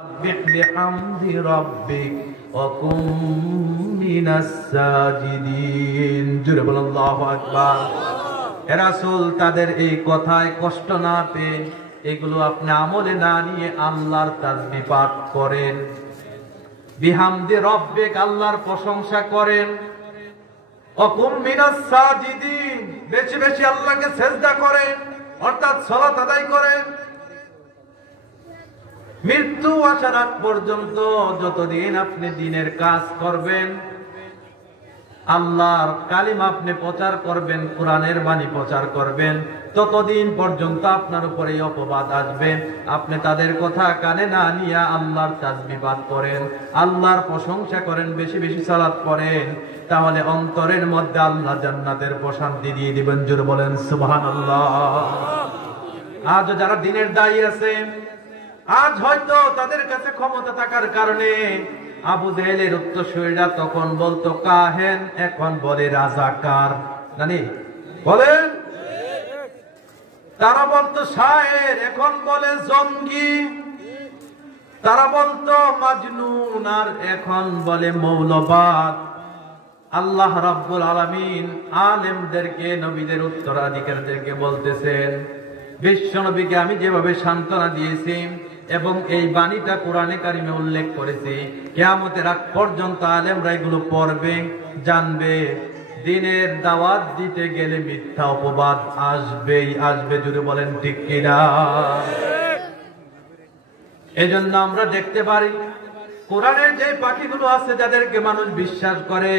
বিহামদি রাব্বিক ওয়া কুম মিনাস সাজিদিন। জোরে বলুন আল্লাহু আকবার। হে রাসূল, তাদের এই কথায় কষ্ট না পেয়ে এগুলো আপনি আমলে না নিয়ে আল্লাহর তাসবিহ পাঠ করেন, বিহামদি রাব্বিক, আল্লাহর প্রশংসা করেন, ওয়া কুম মিনাস সাজিদিন, বেশি বেশি আল্লাহকে সিজদা করেন, অর্থাৎ সালাত আদায় করেন। মৃত্যু আসার আগ পর্যন্ত যতদিন আপনি দ্বীনের কাজ করবেন, আল্লাহর কালিমা আপনি প্রচার করবেন, কোরআনের বাণী প্রচার করবেন, ততদিন পর্যন্ত আপনার উপরে অপবাদ আসবে। আপনি তাদের কথা কানে না নিয়ে আল্লাহর তাসবিহ পাঠ করেন, আল্লাহর প্রশংসা করেন, বেশি বেশি সালাত করেন, তাহলে অন্তরের মধ্যে আল্লাহ জান্নাতের প্রশান্তি দিয়ে দিবেন। জোরে বলেন সুবহানাল্লাহ। আজ যারা দ্বীনের দায়ী আছে, আজ হয়তো তাদের কাছে ক্ষমতা থাকার কারণে আবু জেহেলের উত্তরসূরিরা তখন বলতো কাহেন, এখন বলে রাজাকার, জানি বলেন। তারা বলতো শায়ের, এখন বলে জঙ্গি। তারা বলতো মাজনুন, আর এখন বলে মৌলবাদ। আল্লাহ রাব্বুল আলামিন আলেমদেরকে, নবীদের উত্তরাধিকারীদেরকে বলতেছেন, বিশ্ব নবীকে আমি যেভাবে সান্ত্বনা দিয়েছি এবং এই বাণীটা কোরআনে কারিমে উল্লেখ করেছি, কিয়ামতের আগ পর্যন্ত আলেমরা এগুলো পড়বে, জানবে। দ্বীনের দাওয়াত দিতে গেলে মিথ্যা অপবাদ আসবেই আসবে। যদি বলেন ঠিক কিনা? এজন্য আমরা দেখতে পারি কোরআনের যে পাখিগুলো আছে, যাদেরকে মানুষ বিশ্বাস করে,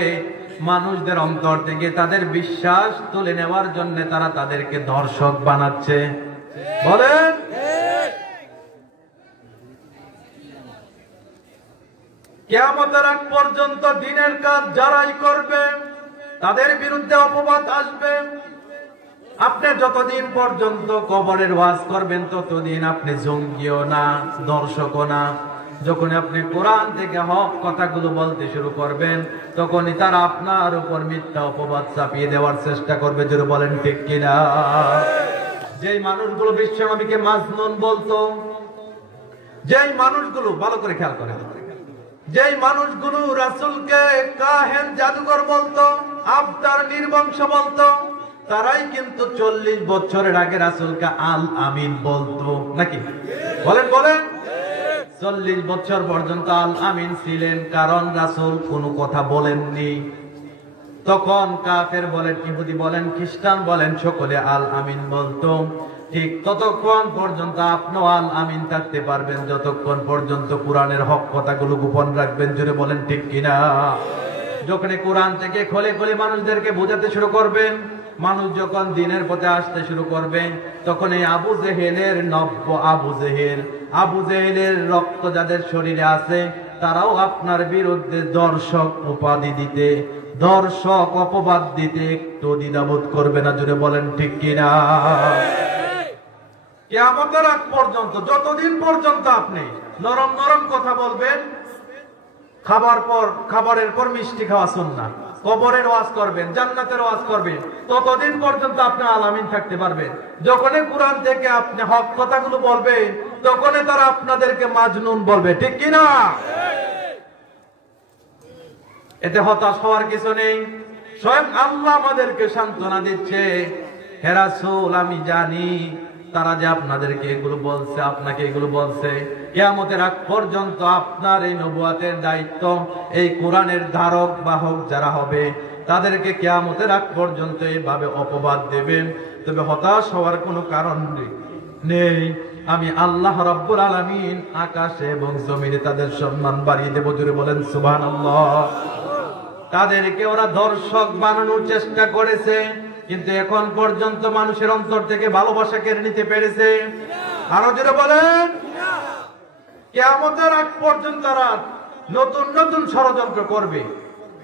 মানুষদের অন্তর থেকে তাদের বিশ্বাস তুলে নেওয়ার জন্য তারা তাদেরকে দর্শক বানাচ্ছে। বলেন, কিয়ামতের আগ পর্যন্ত দ্বীনের কাজ যারাই করবে তাদের বিরুদ্ধে অপবাদ আসবে। আপনি যতদিন পর্যন্ত কবরের ওয়াজ করবেন ততদিন আপনি জঙ্গিও না, দর্শকও না। যখন আপনি কোরআন থেকে হক কথাগুলো বলতে শুরু করবেন, তখনই তারা আপনার উপর মিথ্যা অপবাদ চাপিয়ে দেওয়ার চেষ্টা করবে। জোরে বলেন ঠিক কিনা? যেই মানুষগুলো বিশ্বনবীকে মাজনুন বলতো, যেই মানুষগুলো, ভালো করে খেয়াল করেন, যেই মানুষগুলো রাসূলকে কাহেন, জাদুকর বলতো, আবতার, নির্বংশ বলতো, তারাই কিন্তু 40 বছরের আগে রাসূলকে আল আমিন বলতো, নাকি? বলেন বলেন। 40 বছর পর্যন্ত আল আমিন ছিলেন, কারণ রাসূল কোনো কথা বলেননি। তখন কাফের বলেন, ইহুদি বলেন, খ্রিস্টান বলেন, সকলে আল আমিন বলতো। ঠিক ততক্ষণ পর্যন্ত আপনিও আল আমিন থাকতে পারবেন যতক্ষণ পর্যন্ত কোরআনের হক কথাগুলো গোপন রাখবেন। জোরে বলেন ঠিক কিনা? যখন কোরআন থেকে খোলে খোলে মানুষদেরকে বোঝাতে শুরু করবেন, মানুষ যখন দ্বীনের পথে আসতে শুরু করবে, তখন এই আবু জেহেলের নব্য আবু জেহেলের রক্ত যাদের শরীরে আছে, তারাও আপনার বিরুদ্ধে দর্শক উপাধি দিতে, দর্শক অপবাদ দিতে একটু দ্বিধাবোধ করবে না। জুড়ে বলেন ঠিক কিনা? কিয়ামতের আগ পর্যন্ত, যতদিন পর্যন্ত আপনি নরম নরম কথা বলবেন, খাবারের পর মিষ্টি খাওয়া সুন্নাত, কবরের ওয়াজ করবেন, জান্নাতের ওয়াজ করবেন, ততদিন পর্যন্ত আপনি আল আমিন থাকতে পারবেন। যখনই কোরআন থেকে আপনি হক কথাগুলো বলবেন, তখনই তারা আপনাদেরকে মাজনুন বলবে। ঠিক কিনা? এতে হতাশ হওয়ার কিছু নেই। স্বয়ং আল্লাহ আমাদেরকে সান্ত্বনা দিচ্ছে, হে রাসূল, আমি জানি তারা যে আপনাদেরকে এগুলো বলছে, আপনাকে এগুলো বলছে, কিয়ামতের আগ পর্যন্ত আপনার এই নবুয়তের দায়িত্ব, এই কোরআনের ধারক বাহক যারা হবে, তাদেরকে কিয়ামতের আগ পর্যন্ত এইভাবে অপবাদ দেবেন। তবে হতাশ হওয়ার কোনো কারণ নেই। আমি আল্লাহ রাব্বুল আলামিন আকাশে এবং জমিনে তাদের সম্মান বাড়িয়ে দেব। জোরে বলেন সুবহানাল্লাহ। তাদেরকে ওরা দর্শক বানানোর চেষ্টা করেছে, কিন্তু এখন পর্যন্ত মানুষের অন্তর থেকে ভালোবাসা কেড়ে নিতে পেরেছে। আরো জোরে বলেন। কিয়ামতের আগ পর্যন্ত তারা নতুন নতুন ষড়যন্ত্র করবে,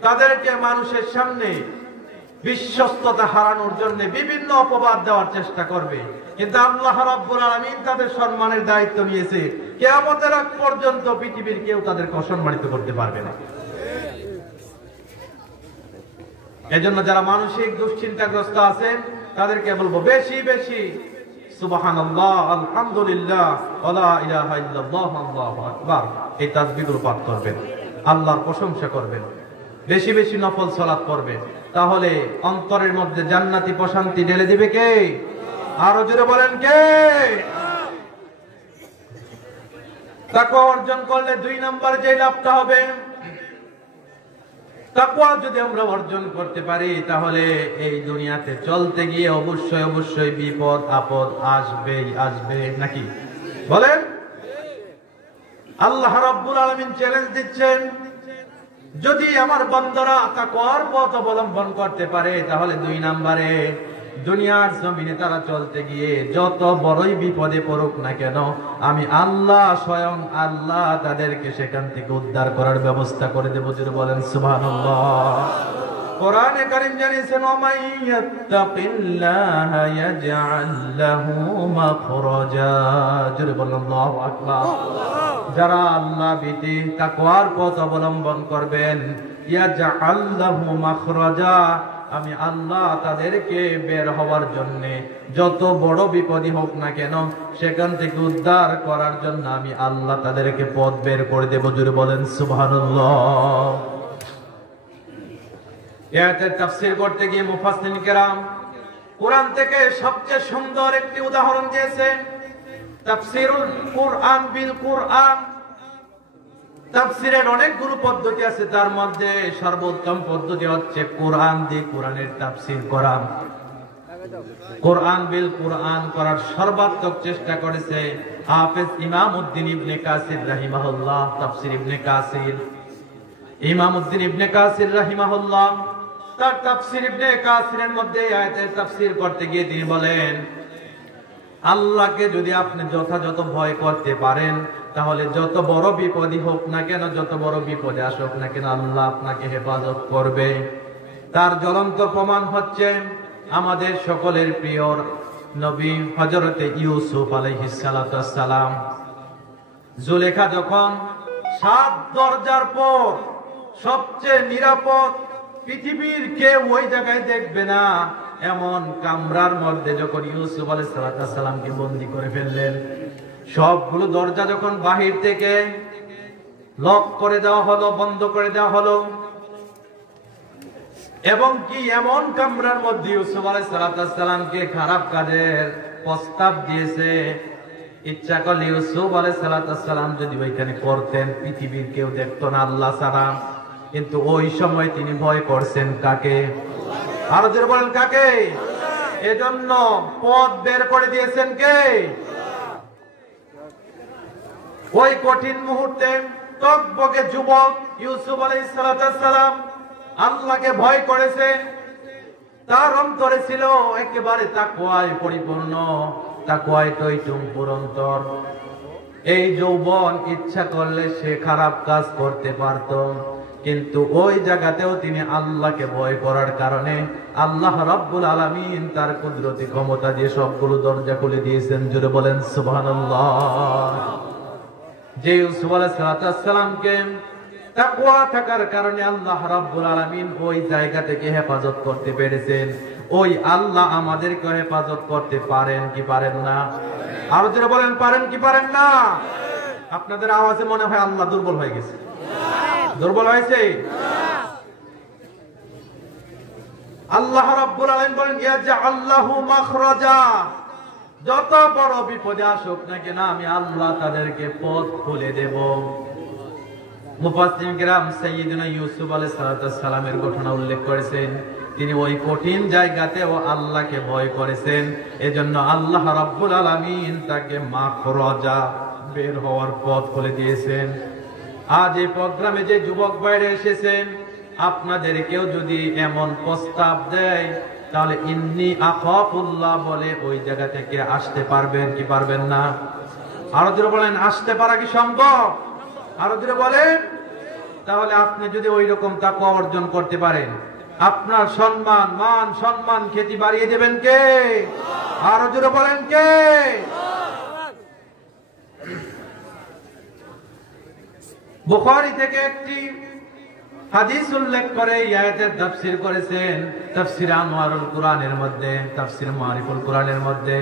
তাদেরকে মানুষের সামনে বিশ্বস্ততা হারানোর জন্য বিভিন্ন অপবাদ দেওয়ার চেষ্টা করবে, কিন্তু আল্লাহ রাব্বুল আলামিন তাদের সম্মানের দায়িত্ব নিয়েছে। কিয়ামতের আগ পর্যন্ত পৃথিবীর কেউ তাদেরকে অসম্মানিত করতে পারবে না। এজন্য যারা মানসিক দুশ্চিন্তাগ্রস্ত আছেন, তাদেরকে বলবো বেশি বেশি সুবহানাল্লাহ, আলহামদুলিল্লাহ, ওয়ালা ইলাহা ইল্লাল্লাহ, আল্লাহু আকবার, এই তাসবিহগুলো পাঠ করবেন, আল্লাহর প্রশংসা করবেন, বেশি বেশি নফল সালাত করবেন, তাহলে অন্তরের মধ্যে জান্নাতি প্রশান্তি ঢেলে দিবে কে? আরো জোরে বলেন কে? তাকওয়া অর্জন করলে 2 নম্বর যে লাভটা হবে, তাকওয়া যদি আমরা অর্জন করতে পারি তাহলে এই দুনিয়াতে চলতে গিয়ে অবশ্যই অবশ্যই বিপদ আপদ আসবেই আসবে, নাকি বলেন? আল্লাহ রাব্বুল আলামিন চ্যালেঞ্জ দিচ্ছেন, যদি আমার বান্দারা তাকওয়ার পথ অবলম্বন করতে পারে তাহলে 2 নম্বরে দুনিয়ার জমিনে তারা চলতে গিয়ে যত বড়ই বিপদে পড়ুক না কেন, আমি আল্লাহ স্বয়ং আল্লাহ তাদেরকে সেখান থেকে উদ্ধার করার ব্যবস্থা করে দেব। যদি বলেন সুবহানাল্লাহ। কোরআনে কারীম জানিয়েছেন, ওমাই ইয়াত্তাকিল্লাহা ইয়াজআল লাহু মাখরাজা। জোরে বলেন আল্লাহু আকবার। যারা আল্লাহ ভীতি তাকওয়ার পথ অবলম্বন করবেন, ইয়াজআল লাহু মাখরাজা, আমি আল্লাহ তাদেরকে বের হওয়ার জন্য যত বড় বিপদই হোক না কেন সেখান থেকে উদ্ধার করার জন্য আমি আল্লাহ তাদেরকে পথ বের করে দেব। জোরে বলেন সুবহানাল্লাহ। আয়াতের তাফসীর করতে গিয়ে মুফাসসিরিন কেরাম কোরআন থেকে সবচেয়ে সুন্দর একটি উদাহরণ দিয়েছেন, তাফসীরুল কুরআন বিল কুরআন। তাফসীরের অনেকগুলো পদ্ধতি আছে, তার মধ্যে সর্বোত্তম পদ্ধতি হচ্ছে কোরআন দিয়ে কোরআনের তাফসীর করা। কোরআন বিল কোরআন করার সর্বাত্মক চেষ্টা করেছে হাফেজ ইমামউদ্দিন ইবনে কাসির রাহিমাহুল্লাহ। তাফসীর ইবনে কাসির, ইমামউদ্দিন ইবনে কাসির রাহিমাহুল্লাহ তার তাফসীর ইবনে কাসিরের মধ্যে আয়াতের তাফসীর করতে গিয়ে তিনি বলেন, আল্লাহকে যদি আপনি যথাযথ ভয় করতে পারেন তাহলে যত বড় বিপদই হোক না কেন, যত বড় বিপদে আসুক না কেন আল্লাহ আপনাকে হেফাজত করবে। তার জ্বলন্ত প্রমাণ হচ্ছে আমাদের সকলের প্রিয় নবী হযরতে ইউসুফ আলাইহিস সালাতু ওয়াস সালাম। জুলেখা যখন 7 দরজার পর সবচেয়ে নিরাপদ, পৃথিবীর কেউ ওই জায়গায় দেখবে না এমন কামরার মধ্যে যখন ইউসুফ আলাইহিস সালাতু ওয়াস সালামকে বন্দী করে ফেললেন, সবগুলো দরজা যখন বাহির থেকে লক করে দেওয়া হলো, বন্ধ করে দেওয়া হলো, এবং কি এমন কামরার মধ্যে ইউসুফ আলাইহিস সালাতু ওয়াস সালামকে খারাপ কাজের প্রস্তাব দিয়েছে, ইচ্ছা করলে ইউসুফ আলাইহিস সালাতু ওয়াস সালাম যদি ওইখানে করতেন পৃথিবীর কেউ দেখতো না আল্লাহ ছাড়া। কিন্তু ওই সময় তিনি ভয় করছেন কাকে? আরো জোরে বলেন কাকে? এজন্য পথ বের করে দিয়েছেন কে? ওই কঠিন মুহূর্তে টকবকে যুবক ইউসুফ আলাইহিস সালাতু ওয়াস সালাম আল্লাহকে ভয় করেছে, তার অন্তরে ছিল একেবারে তাকওয়ায় পরিপূর্ণ, তাকওয়ায় টইটুম্বুর অন্তর। এই যৌবন ইচ্ছা করলে সে খারাপ কাজ করতে পারত, কিন্তু ওই জায়গাতেও তিনি আল্লাহকে ভয় করার কারণে আল্লাহ রাব্বুল আলামিন তার কুদরতি ক্ষমতা দিয়ে সবগুলো দরজা খুলে দিয়েছেন। জোরে বলেন সুবহানাল্লাহ। যে ইউসুফ আলাইহিস সালামকে তাকওয়া থাকার কারণে আল্লাহ রাব্বুল আলামিন ওই জায়গা থেকে হেফাজত করতে পেরেছেন, ওই আল্লাহ আমাদেরকে হেফাজত করতে পারেন কি পারেন না? আরো জোরে বলেন পারেন কি পারেন না? আপনাদের আওয়াজে মনে হয় আল্লাহ দুর্বল হয়ে গেছে। দুর্বল হয়েছে? আল্লাহ রাব্বুল আলামিন বলেন, ইয়াজআল্লাহু মাখরাজা, যত বড় বিপদে আসুক না কেন আমি আল্লাহ তাদেরকে পথ খুলে দেব। মুফাসসিরিন কিরাম সাইয়্যিদুনা ইউসুফ আলাইহিস সালামের ঘটনা উল্লেখ করেছেন, তিনি ওই কঠিন জায়গাতেও আল্লাহকে ভয় করেছেন, এজন্য আল্লাহ রাব্বুল আলামিন তাকে মাখরাজা, বের হওয়ার পথ খুলে দিয়েছেন। আজ এই প্রোগ্রামে যে যুবক বাইরে এসেছেন, আপনাদের কেউ যদি এমন প্রস্তাব দেয় তাহলে ইন্নী আখাফুল্লাহ বলে ওই জায়গা থেকে আসতে পারবেন কি পারবেন না? আরো জোরে বলেন, আসতে পারা কি সম্ভব? আরো জোরে বলেন। তাহলে আপনি যদি ওই রকম তাকওয়া অর্জন করতে পারেন, আপনার সম্মান, মান সম্মান, খ্যাতি বাড়িয়ে দেবেন কে? আরো জোরে বলেন কে? বুখারী থেকে একটি হাদিস উল্লেখ করে এই আয়াতের তাফসীর করেছেন তাফসীর আনোয়ারুল কুরআনের মধ্যে, তাফসীর মারিফুল কুরআনের মধ্যে।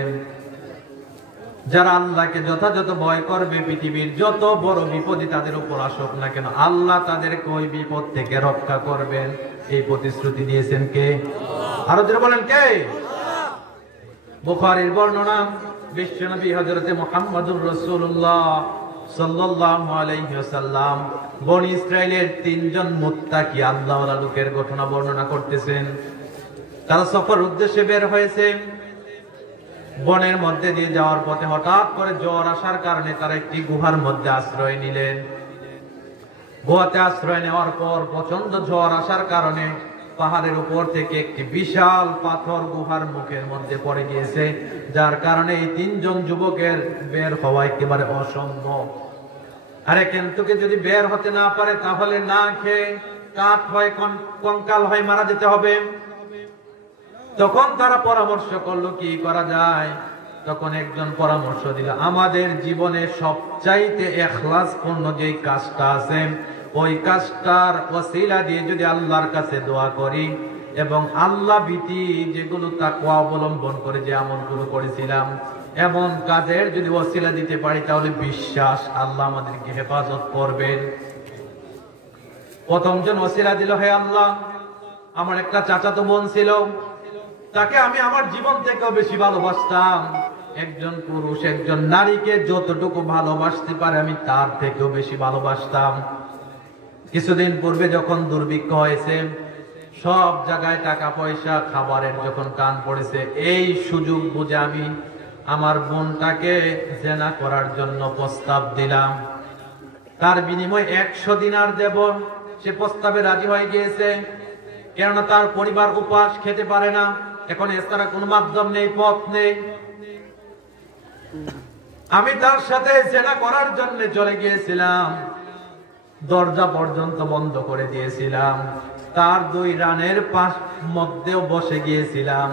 যারা আল্লাহকে যথাযথ ভয় করবে, পৃথিবীর যত বড় বিপদই তাদের উপর আসুক না কেন, আল্লাহ তাদেরকে ওই বিপদ থেকে রক্ষা করবেন। এই প্রতিশ্রুতি দিয়েছেন কে? আরো জোরে বলেন কে? বুখারীর বর্ণনা, বিশ্বনবী হযরতে মুহাম্মদুর রাসূলুল্লাহ সাল্লাল্লাহু আলাইহি ওয়াসাল্লাম বনি ইসরাইলের তিনজন মুত্তাকি আল্লাহওয়ালা লোকের ঘটনা বর্ণনা করতেছেন। তারা সফর উদ্দেশ্যে বের হয়েছে। বনের মধ্যে দিয়ে যাওয়ার পথে হঠাৎ করে জ্বর আসার কারণে তারা একটি গুহার মধ্যে আশ্রয় নিলেন। গুহাতে আশ্রয় নেওয়ার পর প্রচন্ড জ্বর আসার কারণে পাহাড়ের উপর থেকে একটি বিশাল পাথর গুহার মুখের মধ্যে পড়ে গিয়েছে, যার কারণে এই তিনজন যুবকের বের হওয়া একেবারে অসম্ভব। আরে কিন্তু যদি বের হতে না পারে তাহলে না খেয়ে কাঠ হয়, কঙ্কাল হয়, মারা যেতে হবে। তখন তারা পরামর্শ করলো কি করা যায়। তখন একজন পরামর্শ দিল, আমাদের জীবনে সবচাইতে ইখলাসপূর্ণ যে কাজটা আছে ওই কাজটার ওসিলা দিয়ে যদি আল্লাহর কাছে দোয়া করি এবং আল্লাহ ভীতি যেগুলো তাকওয়া অবলম্বন করে যে আমলগুলো করেছিলাম এমন কাজের যদি ওসিলা দিতে পারি তাহলে বিশ্বাস আল্লাহ আমাদেরকে হেফাজত করবেন। প্রথমজন ওসিলা দিল, হে আল্লাহ, আমার একটা চাচাতো বোন ছিল, তাকে আমি আমার জীবন থেকেও বেশি ভালোবাসতাম। একজন পুরুষ একজন নারীকে যতটুকু ভালোবাসতে পারে আমি তার থেকেও বেশি ভালোবাসতাম। কিছুদিন পূর্বে যখন দুর্ভিক্ষ হয়েছে, সব জায়গায় টাকা পয়সা খাবারের যখন টান পড়েছে, এই সুযোগ বুঝে আমি আমার বোনটাকে জেনা করার জন্য প্রস্তাব দিলাম। তার বিনিময়ে 100 দিনার দেব। সে প্রস্তাবে রাজি হয়ে গিয়েছে, কেননা তার পরিবার উপাস খেতে পারে না, এখন এছাড়া কোনো মাধ্যম নেই, পথ নেই। আমি তার সাথে জেনা করার জন্য চলে গিয়েছিলাম, দরজা পর্যন্ত বন্ধ করে দিয়েছিলাম, তার 2 রানের পাশ মধ্যেও বসে গিয়েছিলাম।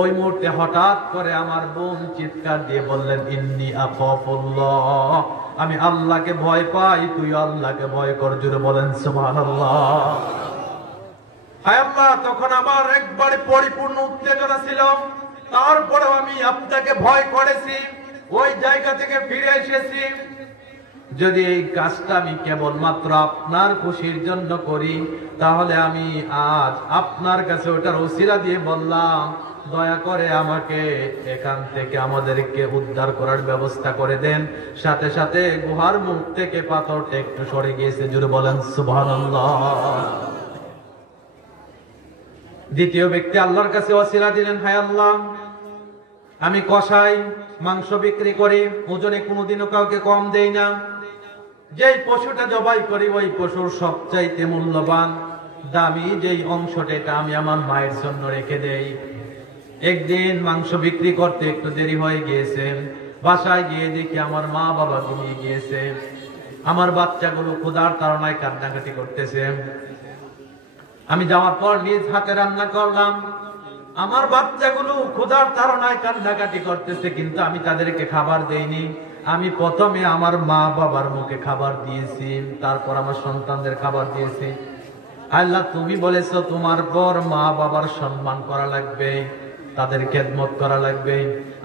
ওই মুহূর্তে হঠাৎ করে আমার বোন চিৎকার দিয়ে বললেন, ইন্নী আখাফুল্লাহ, আমি আল্লাহকে ভয় পাই, তুই আল্লাহকে ভয় কর। জোরে বলেন সুবহানাল্লাহ। হায় আল্লাহ, তখন আমার একবারে পরিপূর্ণ উত্তেজনা ছিল, তারপরেও আমি আপনাকে ভয় করেছি, ওই জায়গা থেকে ফিরে এসেছি। যদি এই কাজটা আমি কেবলমাত্র আপনার খুশির জন্য করি তাহলে আমি আজ আপনার কাছে ওটার ওসিলা দিয়ে বললাম, দয়া করে আমাকে এখান থেকে আমাদেরকে উদ্ধার করার ব্যবস্থা করে দেন। সাথে সাথে গুহার মুখ থেকে পাথরটা একটু সরে গিয়েছে। জোরে বলেন সুবহানাল্লাহ। দ্বিতীয় ব্যক্তি আল্লাহর কাছে ওসিলা দিলেন, হায় আল্লাহ, আমি কসাই, মাংস বিক্রি করি, ওজনে কোনোদিনও কাউকে কম দেই না। যেই পশুটা জবাই করি ওই পশুর সবচাইতে মূল্যবান দামি যেই অংশটা এটা আমি আমার মায়ের জন্য রেখে দেই। একদিন মাংস বিক্রি করতে একটু দেরি হয়ে গিয়েছে, বাসায় গিয়ে দেখি আমার মা বাবা ঘুমিয়ে গিয়েছে, আমার বাচ্চাগুলো ক্ষুধার তাড়নায় কান্নাকাটি করতেছে। আমি যাওয়ার পর নিজ হাতে রান্না করলাম, আমার বাচ্চাগুলো ক্ষুধার তাড়নায় কান্নাকাটি করতেছে, কিন্তু আমি তাদেরকে খাবার দেইনি। আমি প্রথমে আমার মা বাবার মুখে খাবার দিয়েছি, তারপর আমার সন্তানদের খাবার দিয়েছি। আল্লাহ, তুমি বলেছো তোমার পর মা বাবার সম্মান করা লাগবে, তাদের খেদমত করা লাগবে।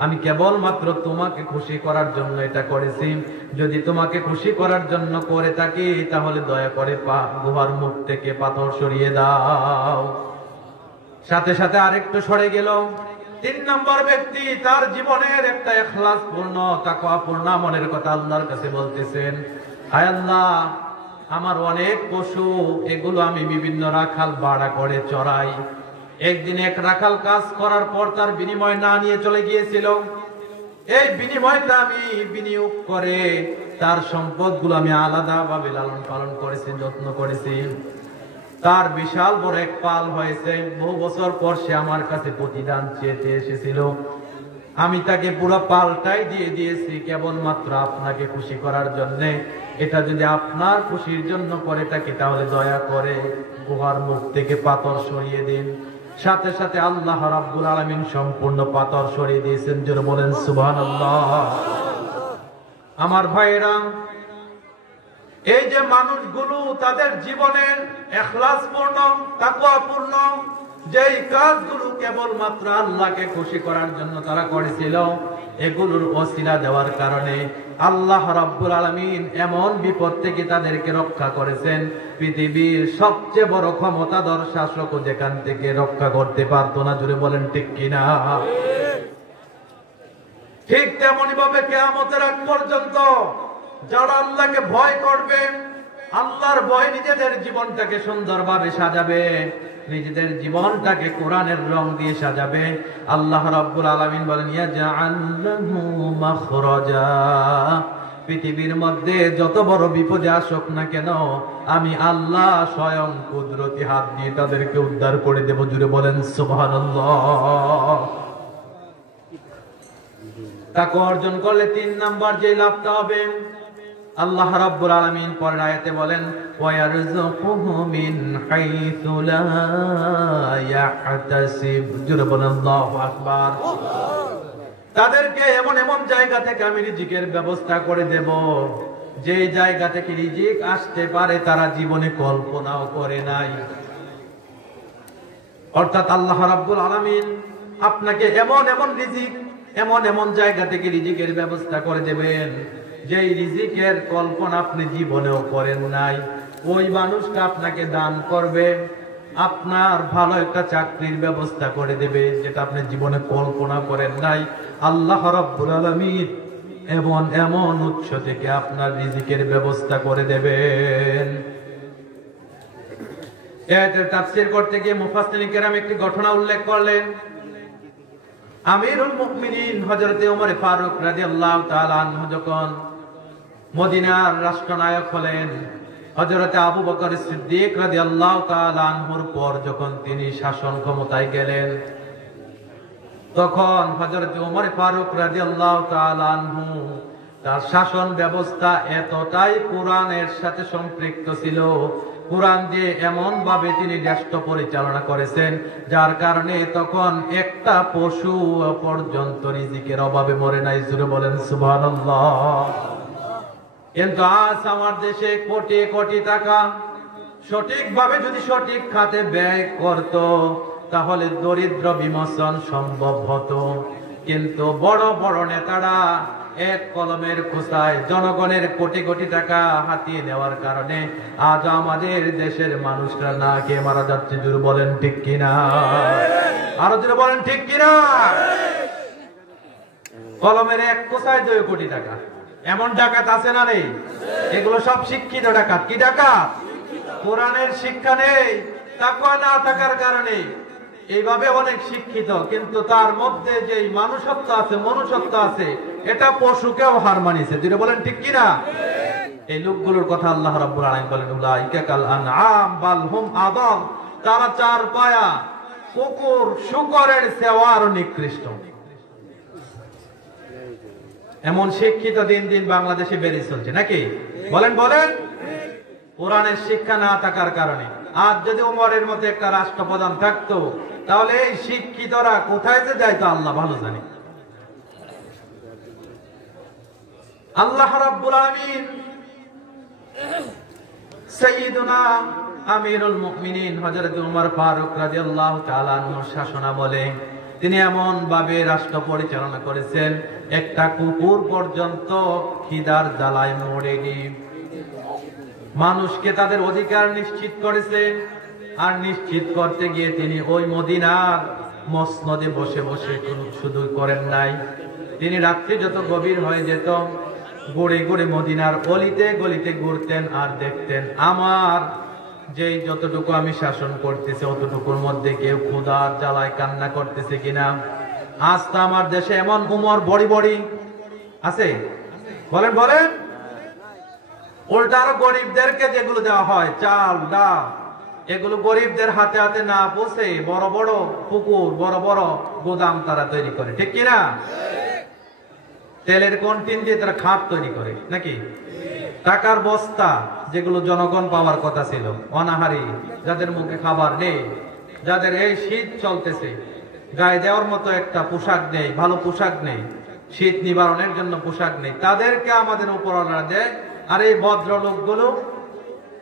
আমি কেবলমাত্র তোমাকে খুশি করার জন্য এটা করেছি। যদি তোমাকে খুশি করার জন্য করে থাকি তাহলে দয়া করে গুহার মুখ থেকে পাথর সরিয়ে দাও। সাথে সাথে আরেকটু সরে গেল। 3 নম্বর ব্যক্তি তার জীবনের একটা ইখলাসপূর্ণ তাকওয়াপূর্ণ মনের কথা আল্লাহর কাছে বলতেছেন, হায় আল্লাহ, আমার অনেক পশু, এগুলো আমি বিভিন্ন রাখাল ভাড়া করে চড়াই। একদিন এক রাখাল কাজ করার পর তার বিনিময় না নিয়ে চলে গিয়েছিল। এই বিনিময়টা আমি বিনিয়োগ করে তার সম্পদগুলো আমি আলাদাভাবে লালন পালন করেছি, যত্ন করেছি। তার বিশাল বড় এক পাল হয়েছে। বহু বছর পর সে আমার কাছে প্রতিদান চেয়ে এসেছিল। আমি তাকে পুরো পালটাই দিয়ে দিয়েছি কেবলমাত্র আপনাকে খুশি করার জন্য। এটা যদি আপনার খুশির জন্য করে থাকি তাহলে দয়া করে গুহার মুখ থেকে পাথর সরিয়ে দিন। সাথে সাথে আল্লাহ রাব্বুল আলামিন সম্পূর্ণ পাথর সরিয়ে দিয়েছেন। জোরে বলেন সুবহানাল্লাহ। আমার ভাইরা, এই যে মানুষগুলো তাদের জীবনের ইখলাসপূর্ণ তাকওয়াপূর্ণ যেই কাজগুলো কেবলমাত্র আল্লাহকে খুশি করার জন্য তারা করেছিল, এগুলোর ওসিলা দেওয়ার কারণে আল্লাহ রাব্বুল আলামিন এমন বিপদ থেকে তাদেরকে রক্ষা করেছেন, পৃথিবীর সবচেয়ে বড় ক্ষমতাধর শাসকও যেখান থেকে রক্ষা করতে পারতো না। জুড়ে বলেন ঠিক কিনা? ঠিক তেমনি ভাবে কিয়ামতের আগ পর্যন্ত যারা আল্লাহকে ভয় করবে, আল্লাহর ভয় নিজেদের জীবনটাকে সুন্দরভাবে সাজাবে, নিজেদের জীবনটাকে কোরআনের রং দিয়ে সাজাবে, আল্লাহ রাব্বুল আলামিন বলেন ইয়াজআল লাহু মাখরাজা, পৃথিবীর মধ্যে যত বড় বিপদে আসুক না কেন আমি আল্লাহ স্বয়ং কুদরতি হাত দিয়ে তাদেরকে উদ্ধার করে দেব। জুড়ে বলেন সুবহানাল্লাহ। তাকওয়া অর্জন করলে 3 নাম্বার যে লাভটা হবে, আল্লাহ রাব্বুল আলামিন পরের আয়াতে বলেন ওয়ায়ারযুকুহু মিন হাইসু লা ইয়াহতাসিব। জুড়ে বলেন আল্লাহু আকবার। তাদেরকে এমন এমন জায়গা থেকে আমি রিজিকের ব্যবস্থা করে দেব, যে জায়গা থেকে রিজিক আসতে পারে তারা জীবনে কল্পনাও করে নাই। অর্থাৎ আল্লাহ রাব্বুল আলামিন আপনাকে এমন এমন রিজিক, এমন এমন জায়গা থেকে রিজিকের ব্যবস্থা করে দেবেন, যেই রিজিকের কল্পনা আপনি জীবনেও করেন নাই। ওই মানুষটা আপনাকে দান করবে, আপনার ভালো একটা চাকরির ব্যবস্থা করে দেবে, যেটা আপনি জীবনে কল্পনা করেন নাই। আল্লাহ রাব্বুল আলামিন এমন এমন উৎস থেকে আপনার রিজিকের ব্যবস্থা করে দেবেন। এর তাফসীর করতে গিয়ে মুফাসসিরিন কেরাম একটি ঘটনা উল্লেখ করলেন। আমিরুল মুমিনিন হযরত ওমর ফারুক রাদিয়াল্লাহু তাআলা আনহু যখন মদিনার রাষ্ট্রনায়ক হলেন, হযরত আবু বকর সিদ্দিক রাদিয়াল্লাহু তাআলা আনহুর পর যখন তিনি শাসন ক্ষমতায় গেলেন, তখন হযরত ওমর ফারুক রাদিয়াল্লাহু তাআলা আনহু তার শাসন ব্যবস্থা এতটাই কোরআনের সাথে সম্পৃক্ত ছিল, কোরআন দিয়ে এমন ভাবে তিনি রাষ্ট্র পরিচালনা করেছেন, যার কারণে তখন একটা পশু পর্যন্ত রিজিকের অভাবে মরে নাই। জুড়ে বলেন সুবহানাল্লাহ। কিন্তু আজ আমার দেশে কোটি কোটি টাকা সঠিকভাবে যদি সঠিক খাতে ব্যয় করত, তাহলে দরিদ্র বিমোচন সম্ভব হতো। কিন্তু বড় বড় নেতারা এক কলমের খোঁচায় জনগণের কোটি কোটি টাকা হাতিয়ে নেওয়ার কারণে আজ আমাদের দেশের মানুষরা না খেয়ে মারা যাচ্ছে। জোরে বলেন ঠিক কিনা? আরো জোরে বলেন ঠিক কিনা? কলমের এক খোঁচায় 2 কোটি টাকা, এমন ডাকাত আছে না নেই? এগুলো সব শিক্ষিত ডাকাত। কি ডাকাত? কোরআনের শিক্ষা নেই, তাকওয়া না থাকার কারণে এইভাবে অনেক শিক্ষিত, কিন্তু তার মধ্যে যে মানুষত্ব আছে, মনুষ্যত্ব আছে, এটা পশুকেও হার মানিয়েছে। যেটা বলেন ঠিক কিনা? এই লোকগুলোর কথা আল্লাহ রাব্বুল আলামিন বলেন উলাইকা কাল আনআম বাল হুম আযাম, তারা 4 পায়া কুকুর শূকরের চেয়েও আরো নিকৃষ্ট। এমন শিক্ষিত দিন দিন বাংলাদেশে বেড়ে চলছে নাকি? বলেন বলেন। কোরআনের শিক্ষা না থাকার কারণে আজ যদি ওমরের মতো একটা রাষ্ট্রপ্রধান থাকতো, তাহলে এই শিক্ষিতরা কোথায় যে যাইতো আল্লাহ ভালো জানে। আল্লাহ রাব্বুল আলামিন সাইয়্যিদুনা আমিরুল মুমিনিন হযরত ওমর ফারুক রাদিয়াল্লাহু তাআলা আনহুর শাসনামলে তিনি এমন ভাবে রাষ্ট্র পরিচালনা করেছেন, একটা কুকুর পর্যন্ত খিদার জ্বালায় মরেনি। মানুষকে তাদের অধিকার নিশ্চিত করেছেন, আর নিশ্চিত করতে গিয়ে তিনি ওই মদিনার মসনদে বসে বসে শুধু করেন নাই, তিনি রাত্রি যত গভীর হয়ে যেত ঘুরে ঘুরে মদিনার অলিতে গলিতে ঘুরতেন আর দেখতেন আমার যেই যতটুকু আমি শাসন করতেছি অতটুকুর মধ্যে কেউ ক্ষুধার জ্বালায় কান্না করতেছে কিনা। আজ তো আমার দেশে এমন উমর বড়ি বড়ি আছে, বলেন বলেন। উল্টা আরো গরিবদেরকে যেগুলো দেওয়া হয় চাল ডাল, এগুলো গরিবদের হাতে হাতে না পৌঁছে বড় বড় পুকুর, বড় বড় গোদাম তারা তৈরি করে, ঠিক কিনা? তেলের কন্টিন দিয়ে তারা খাত তৈরি করে নাকি? টাকার বস্তা যেগুলো জনগণ পাওয়ার কথা ছিল, অনাহারি, যাদের মুখে খাবার নেই, যাদের এই শীত চলতেছে, গায়ে দেওয়ার মতো একটা পোশাক নেই, ভালো পোশাক নেই, শীত নিবারণের জন্য পোশাক নেই, তাদেরকে আমাদের উপরওয়ালারা দেয়, আর এই ভদ্র লোকগুলো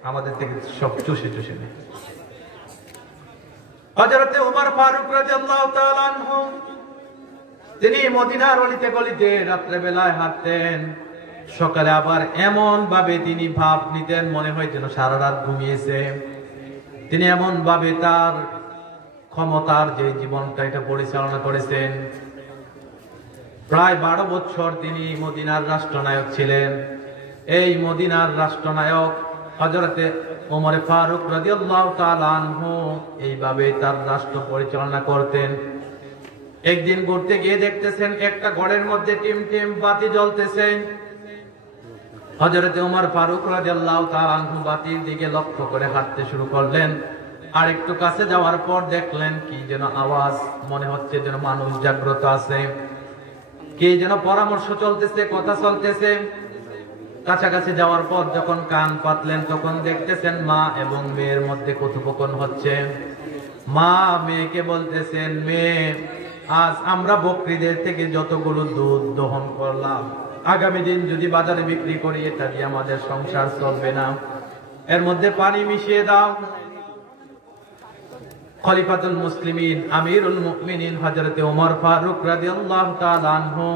আমাদের থেকে সব চুষে চুষে নেয়। হযরতে ওমর ফারুক রাদিয়াল্লাহু তাআলা আনহু তিনি মদিনার অলিতে গলিতে রাত্রে বেলায় হাঁটতেন, সকালে আবার এমন ভাবে তিনি ভাব নিতেন মনে হয় যেন সারা রাত ঘুমিয়েছে। তিনি এমন ভাবে তার ক্ষমতার যে জীবনটা এটা পরিচালনা করেছেন। প্রায় 12 বছর তিনি মদিনার রাষ্ট্রনায়ক ছিলেন। এই মদিনার রাষ্ট্রনায়ক হযরতে ওমর ফারুক রাদিয়াল্লাহু তাআলা আনহু এইভাবে তার রাষ্ট্র পরিচালনা করতেন। একদিন ঘুরতে গিয়ে দেখতেছেন একটা ঘরের মধ্যে টিম টিম বাতি জ্বলতেছে। হযরতে ওমর ফারুক রাদিয়াল্লাহু তাআলা আনহু বাতির দিকে লক্ষ্য করে হাঁটতে শুরু করলেন। আর একটু কাছে যাওয়ার পর দেখলেন কি যেন আওয়াজ, মনে হচ্ছে যেন মানুষ জাগ্রত আছে, কি যেন পরামর্শ চলতেছে, কথা চলতেছে। কাছাকাছি যাওয়ার পর যখন কান পাতলেন তখন দেখতেছেন মা এবং মেয়ের মধ্যে কথোপকথন হচ্ছে। মা মেয়েকে বলতেছেন, মেয়ে, আজ আমরা বকরিদের থেকে যতগুলো দুধ দহন করলাম, আগামী দিন যদি বাজারে বিক্রি করি এটা দিয়ে আমাদের সংসার চলবে না, এর মধ্যে পানি মিশিয়ে দাও। খলিফাতুল মুসলিমিন আমিরুল মুমিনিন হযরতে ওমর ফারুক রাদিয়াল্লাহু তাআলা আনহু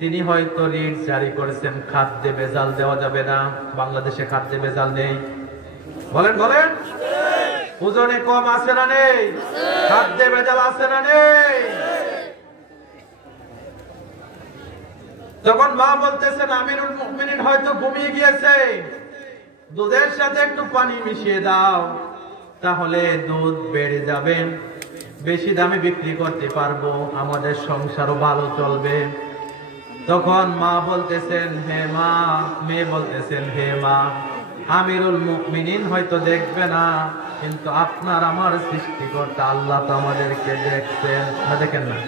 তিনি হয়তো রিট জারি করেছেন, খাদ্যে ভেজাল দেওয়া যাবে না। বাংলাদেশে খাদ্যে ভেজাল নেই, বলেন বলেন, ওজনে কম আছে না নেই? খাদ্যে ভেজাল আছে না নেই? তখন মা বলতেছেন আমিরুল মুমিনিন হয়তো ঘুমিয়ে গিয়েছে, দুধের সাথে একটু পানি মিশিয়ে দাও, তাহলে দুধ বেড়ে যাবে, বেশি দামে বিক্রি করতে পারবো, আমাদের সংসারও ভালো চলবে। তখন মা বলতেছেন হে মা, মেয়ে বলতেছেন হে মা, আমিরুল মুমিনিন হয়তো দেখবে না, কিন্তু আপনার আমার সৃষ্টিকর্তা আল্লাহ তো আমাদেরকে দেখছেন না, দেখেন না?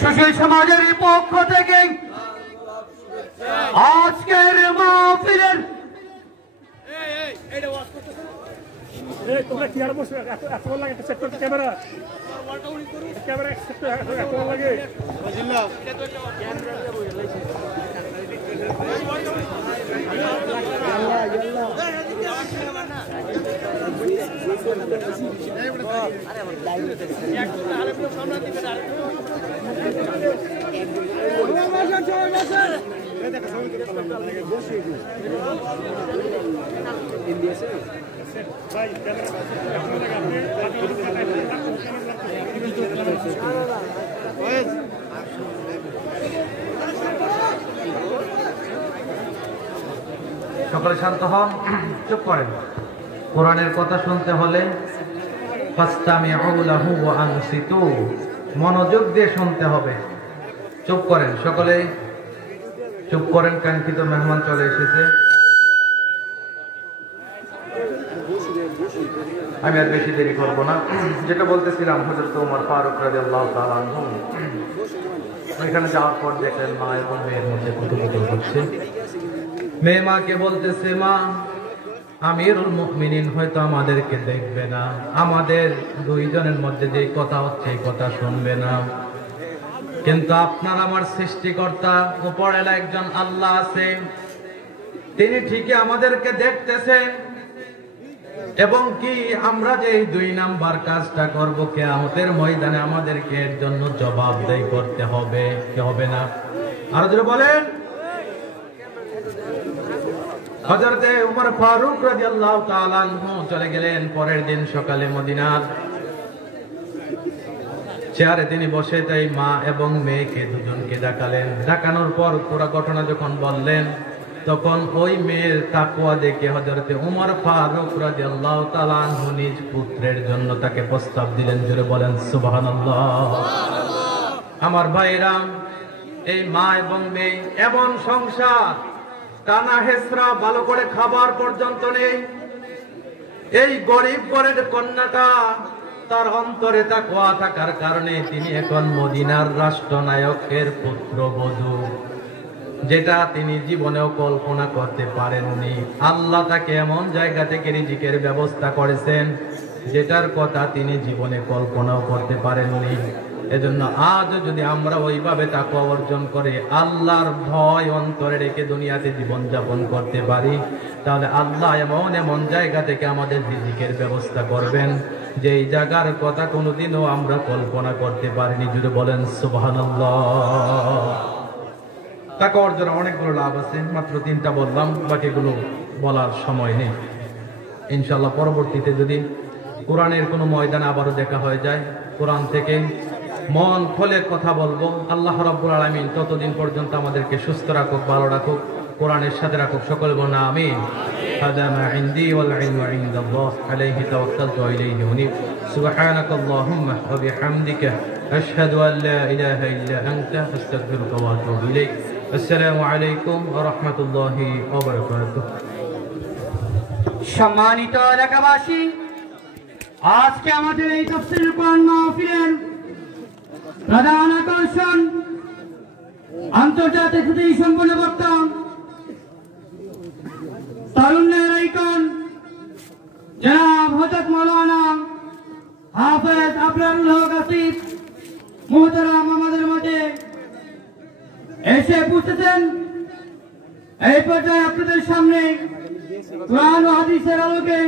সুশীল সমাজের পক্ষ থেকে আজকের মাহফিলের তোমরা কি আর বসে এত লাগে সেক্টর ক্যামেরা ক্যামেরা এত লাগে সকলে শান্ত হন, চুপ করেন। কোরআনের কথা শুনতে হলে ফাসতামিউ লাহু ওয়া আনসিতু, মনোযোগ দিয়ে শুনতে হবে। চুপ করেন, সকলে চুপ করেন, কাঙ্ক্ষিত মেহমান চলে এসেছে। আমি আর বেশি দেরি করব না। যেটা বলতেছিলাম, হযরত ওমর ফারুক রাদিয়াল্লাহু তাআলা আনহু এখানে যাওয়ার পর দেখলেন মা এবং মেয়ের মধ্যে কথোপকথন হচ্ছে। মেয়ে মাকে বলতেছে, মা, আমিরুল মুমিনিন হয়তো আমাদেরকে দেখবে না, আমাদের দুইজনের মধ্যে যে কথা হচ্ছে এই কথা শুনবে না, কিন্তু আপনার আমার সৃষ্টিকর্তা উপরের একজন আল্লাহ আছে, তিনি ঠিকই আমাদেরকে দেখতেছে, এবং কি আমরা যে এই 2 নাম্বার কাজটা করব, কিয়ামতের ময়দানে আমাদেরকে এর জন্য জবাবদেহি করতে হবে, কি হবে না? আর যদি বলেন, হযরতে ওমর ফারুক রাদিয়াল্লাহু তাআলা আনহু চলে গেলেন। পরের দিন সকালে মদিনার চেয়ারে তিনি বসে তাই মা এবং মেয়েকে দুজনকে ডাকালেন। ডাকানোর পর পুরো ঘটনা যখন বললেন, তখন ওই মেয়ের তাকওয়া দেখে হযরতে ওমর ফারুক রাদিয়াল্লাহু তাআলা আনহু নিজ পুত্রের জন্য তাকে প্রস্তাব দিলেন। জোরে বলেন সুবহানাল্লাহ। আমার ভাইরা, এই মা এবং মেয়ে এমন সংসার, টানা হেসরা, ভালো করে খাবার পর্যন্ত নেই। এই গরিব ঘরের কন্যাটা তার অন্তরে তাকওয়া থাকার কারণে তিনি এখন মদিনার রাষ্ট্রনায়কের পুত্রবধূ, যেটা তিনি জীবনেও কল্পনা করতে পারেননি। আল্লাহ তাকে এমন জায়গা থেকে রিজিকের ব্যবস্থা করেছেন যেটার কথা তিনি জীবনে কল্পনাও করতে পারেননি। এজন্য আজ যদি আমরা ওইভাবে তাকওয়া অর্জন করে আল্লাহর ভয় অন্তরে রেখে দুনিয়াতে জীবন যাপন করতে পারি, তাহলে আল্লাহ এমন এমন জায়গা থেকে আমাদের রিজিকের ব্যবস্থা করবেন যেই জায়গার কথা কোনোদিনও আমরা কল্পনা করতে পারিনি। যদি বলেন সুবহানাল্লাহ। তাকওয়া অর্জনের অনেকগুলো লাভ আছে, মাত্র 3টা বললাম, বাকিগুলো বলার সময় নেই। ইনশাআল্লাহ পরবর্তীতে যদি কোরআনের কোনো ময়দানে আবারও দেখা হয়ে যায়, কোরআন থেকে মন খুলে কথা বলবো। আল্লাহ রাব্বুল আলামিন ততদিন পর্যন্ত আমাদেরকে সুস্থ রাখুক, ভালো রাখুক, কোরআনের সাথে রাখুক। সকল বলুন আমিন। হাদা মা ইনদি ওয়াল ইলমু ইনদাল্লাহ আলাইহি তাওয়াক্কালতু ওয়া ইলাইহি উনীব। সুবহানাকাল্লাহুম্মা ওয়া বিহামদিকা আশহাদু আল লা ইলাহা ইল্লা আনতা আস্তাগফিরুকা ওয়া আতুবু ইলাইক। আসসালামু আলাইকুম ওয়া রাহমাতুল্লাহি ওয়া বারাকাতুহু। সম্মানিত এলাকাবাসী, আজকে আমাদের এই তাফসীরুল কোরআন মাহফিলের প্রধান আকর্ষণ আন্তর্জাতিক খ্যাতি সম্পন্ন বক্তা, তারুণ্যের আইকন জনাব হযরত মাওলানা হাফেজ আবরারুল হক আসিফ মুহতারাম আমাদের মাঝে এসে উপস্থিতেন। এই পর্যায়ে আপনাদের সামনে কোরআন ও হাদিসের আলোকে